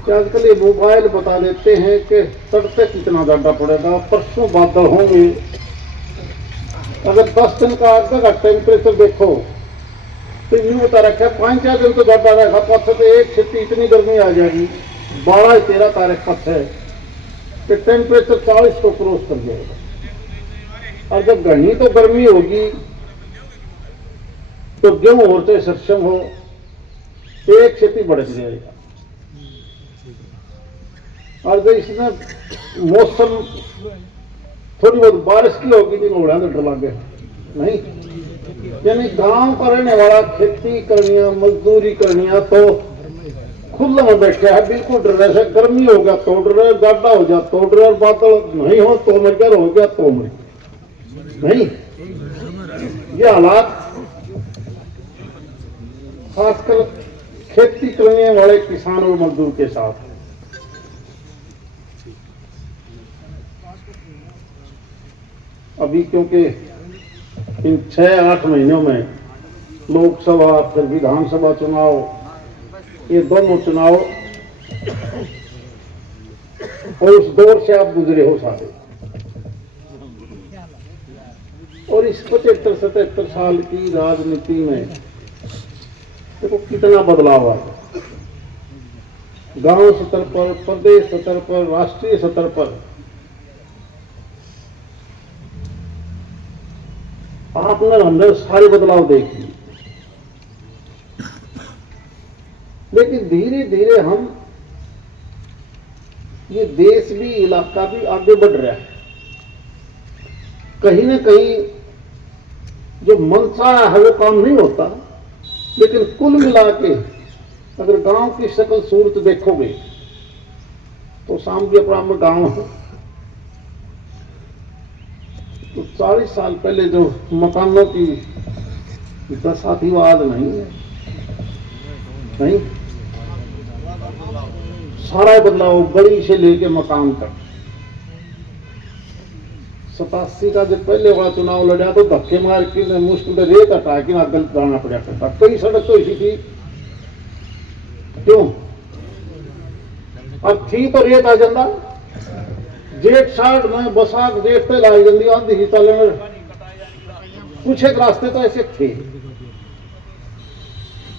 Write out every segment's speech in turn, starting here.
कि आजकल ये मोबाइल बता देते हैं कि सड़क कितना ज्यादा पड़ेगा, परसों बादल होंगे। अगर 10 दिन का आगे का टेम्परेचर देखो तो यूं बता रखा है 5-4 दिन तो ज्यादा रहेगा, पथ तो एक छुट्टी इतनी गर्मी आ जाएगी। 12-13 तारीख पथ है कि टेम्परेचर 40 को क्रॉस कर जाएगा। और जब घनी तो गर्मी होगी तो गेहूं और से सक्षम हो एक खेती बढ़ जाएगा। और जो इसमें मौसम थोड़ी बहुत बारिश की होगी तो घोड़ा तो डर लगे नहीं। यानी गांव का रहने वाला खेती करनिया मजदूरी करनिया तो खुले में बैठा है, बिल्कुल डर रहे। गर्मी हो गया तो डर रहे, ज्यादा हो गया तो डर रहे, बादल नहीं हो तो मर गया, हो गया तो मर नहीं। ये हालात खासकर खेती करने वाले किसान और मजदूर के साथ। अभी क्योंकि इन 6-8 महीनों में लोकसभा फिर विधानसभा चुनाव, ये दोनों चुनाव और उस दौर से आप गुजरे हो सारे। और इस 75-77 साल की राजनीति में देखो कितना बदलाव आया, गांव स्तर पर, प्रदेश स्तर पर, राष्ट्रीय स्तर पर। आपने हमने सारे बदलाव देख लिए, लेकिन धीरे धीरे हम ये देश भी इलाका भी आगे बढ़ रहा है। कहीं ना कहीं जो मनसा है वो काम नहीं होता, लेकिन कुल मिला के अगर गांव की शक्ल सूरत देखोगे तो शाम के अपना में गांव है। तो 40 साल पहले जो मकानों की दशा थी वो आज नहीं है, नहीं। सारा बदलाव गली से लेके मकान तक। 87 का जब पहले वाला चुनाव लड़ा तो धक्के मार के मुश्किल से रेत हटा के आगे जाना पड़ा करता। कई सड़क तो इसी थी, क्यों? अब थी तो रेत आ जाता। जेठ साठ में बसाख जेठ पे लाई जल्दी आंधी ही चले में कुछ एक रास्ते तो ऐसे थे।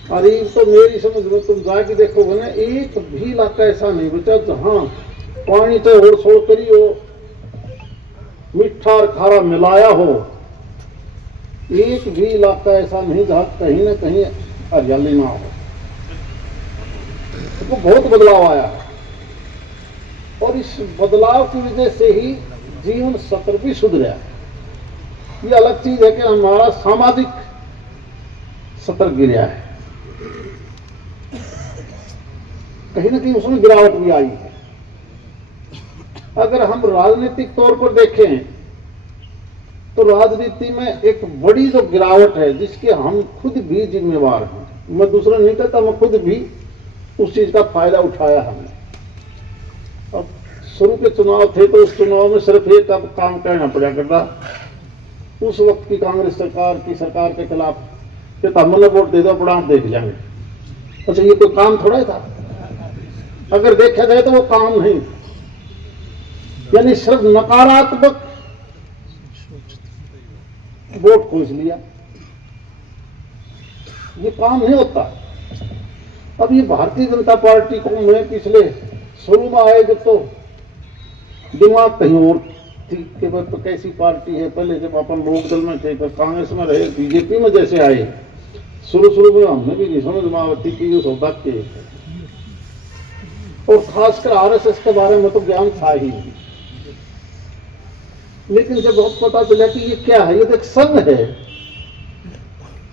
अरे तो मेरी समझ में तुम जाके देखोगे ना, एक भी इलाका ऐसा नहीं बचा जहां पानी तो होड़ सोड़ करी हो, मीठा और खारा मिलाया हो। एक भी इलाका ऐसा नहीं जहां कहीं ना कहीं हरियाली ना हो। तो बहुत बदलाव आया और इस बदलाव की वजह से ही जीवन स्तर भी सुधरा है। ये अलग चीज है कि हमारा सामाजिक स्तर गिरा है, कहीं ना कहीं उसमें गिरावट भी आई है। अगर हम राजनीतिक तौर पर देखें तो राजनीति में एक बड़ी जो गिरावट है जिसके हम खुद भी जिम्मेवार हैं। मैं दूसरा नहीं कहता, मैं खुद भी उस चीज का फायदा उठाया हमने। अब शुरू के चुनाव थे तो उस चुनाव में सिर्फ एक अब काम करना पड़ा करता। उस वक्त की कांग्रेस सरकार के खिलाफ कि हमने वोट दे दो, पड़ा देख जाएंगे। अच्छा, ये कोई काम थोड़ा था। अगर देखा जाए तो वो काम नहीं, यानी सिर्फ नकारात्मक वोट खोज लिया, ये काम नहीं होता। अब ये भारतीय जनता पार्टी को मैं पिछले शुरू में आए जब तो दिमाग कहीं और थी कि तो कैसी पार्टी है। पहले जब अपन लोकदल में थे तो कांग्रेस में रहे, बीजेपी में जैसे आए, शुरू में हमने भी नहीं समझ में आवती कि ये सौभाग्य है। और खासकर आरएसएस के बारे में तो ज्ञान था ही नहीं। लेकिन जब बहुत पता चला कि ये क्या है, ये तो एक संघ है,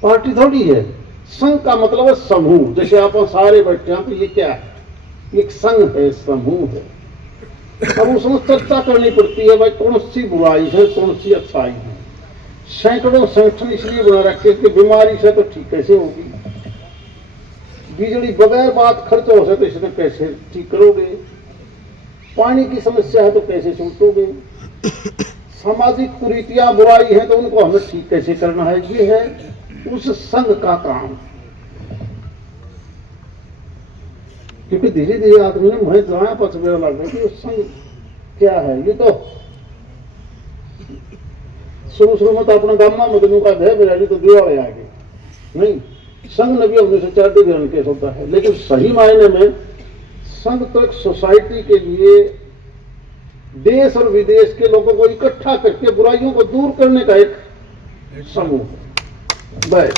पार्टी थोड़ी है। संघ का मतलब है समूह। जैसे आप सारे बैठे हैं तो ये क्या है, एक संघ है, समूह है। अब उसमें चर्चा करनी पड़ती है भाई कौन सी बुराई है, कौन सी अच्छाई है। सैकड़ों संगठन इसलिए बना रखे कि बीमारी से तो ठीक कैसे होगी, बिजली बगैर बात खर्च हो सकते इसे कैसे ठीक करोगे, पानी की समस्या है तो कैसे छूटोगे, सामाजिक कुरीतियां बुराई है तो उनको हमें ठीक कैसे करना है। ये है उस संघ का काम। क्योंकि धीरे धीरे आदमी ने मैं जाया पछ मेरा लग रहा कि संघ क्या है। ये तो शुरू में तो अपना गामा मदनू का है मेरा, तो दिवाले आ गए नहीं। संघ ने भी हमने से 4 ग्रहण केस होता है, लेकिन सही मायने में संघ तो एक सोसाइटी के लिए देश और विदेश के लोगों को इकट्ठा करके बुराइयों को दूर करने का एक समूह बस।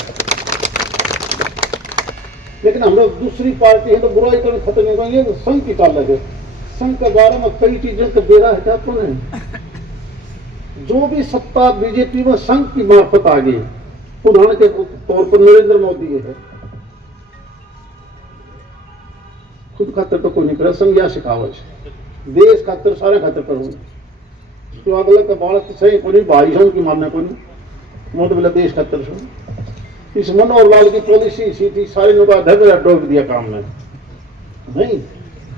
लेकिन हम लोग दूसरी पार्टी है तो बुराई करने खत्म नहीं करेंगे, तो संघ की काल लगे। संघ के बारे में कई चीजें तो बेरा है क्या कौन है। जो भी सत्ता बीजेपी में संघ की मार्फत आ गई, उदाहरण के तौर पर नरेंद्र मोदी है, खुद खातर तो कोई नहीं करे, संघ या सिखावत देश खातर सारे खातर करूंगा। तो अगला का बालक सही को नहीं, भाई है उनकी मानने को नहीं, मोदी बोला देश खातर सुन। इस मनोहर लाल की पॉलिसी इसी थी, सारी लोग ढगड़ा डोब दिया काम में नहीं।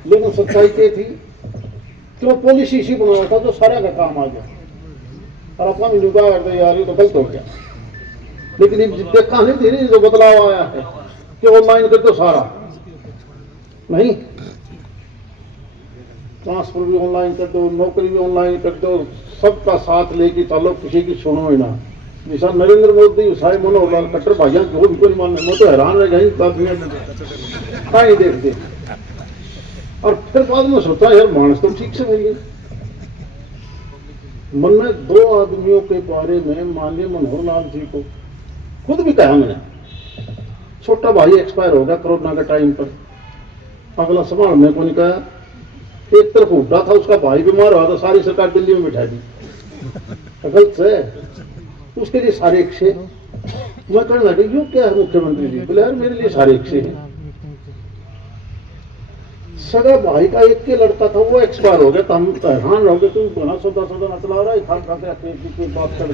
लेकिन सच्चाई क्या थी कि वो पॉलिसी इसी बनाया था जो सारा का काम आ गया, और अपना भी लुका कर दे यार ये तो गलत हो गया। लेकिन देखा नहीं धीरे धीरे जो बदलाव आया है कि ऑनलाइन कर दो सारा नहीं, ट्रांसफर भी ऑनलाइन कर दो, नौकरी भी ऑनलाइन कर दो, सबका साथ लेके चलो, किसी की सुनो ही ना। जैसा नरेंद्र मोदी सारे मनोहर लाल खट्टर भाइयों को भी कोई मानने, मैं तो हैरान रह गई कहीं देखते। और फिर बाद में सोचा यार मानस तो ठीक से मिल गई। मन में 2 आदमियों के बारे में माननीय मनोहर लाल जी को खुद भी कहा मैंने, छोटा भाई एक्सपायर हो गया कोरोना के टाइम पर, अगला संभालने को नहीं कहा। एक तरफ उड्डा था, उसका भाई बीमार हुआ तो सारी सरकार दिल्ली में बिठा दी, गलत है। उसके लिए सारे एक से मैं कहने लगे यूं क्या है मुख्यमंत्री जी, बोले यार मेरे लिए सारे एक से है। सगा भाई का एक के लड़का था, वो एक्सपायर हो गया, तो हम हैरान रहोगे, तू बना सौदा न चला रहा है, खा खाते बात कर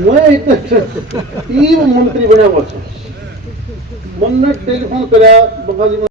मैं इतने मंत्री बना हुआ मन ने टेलीफोन कराया बंगाली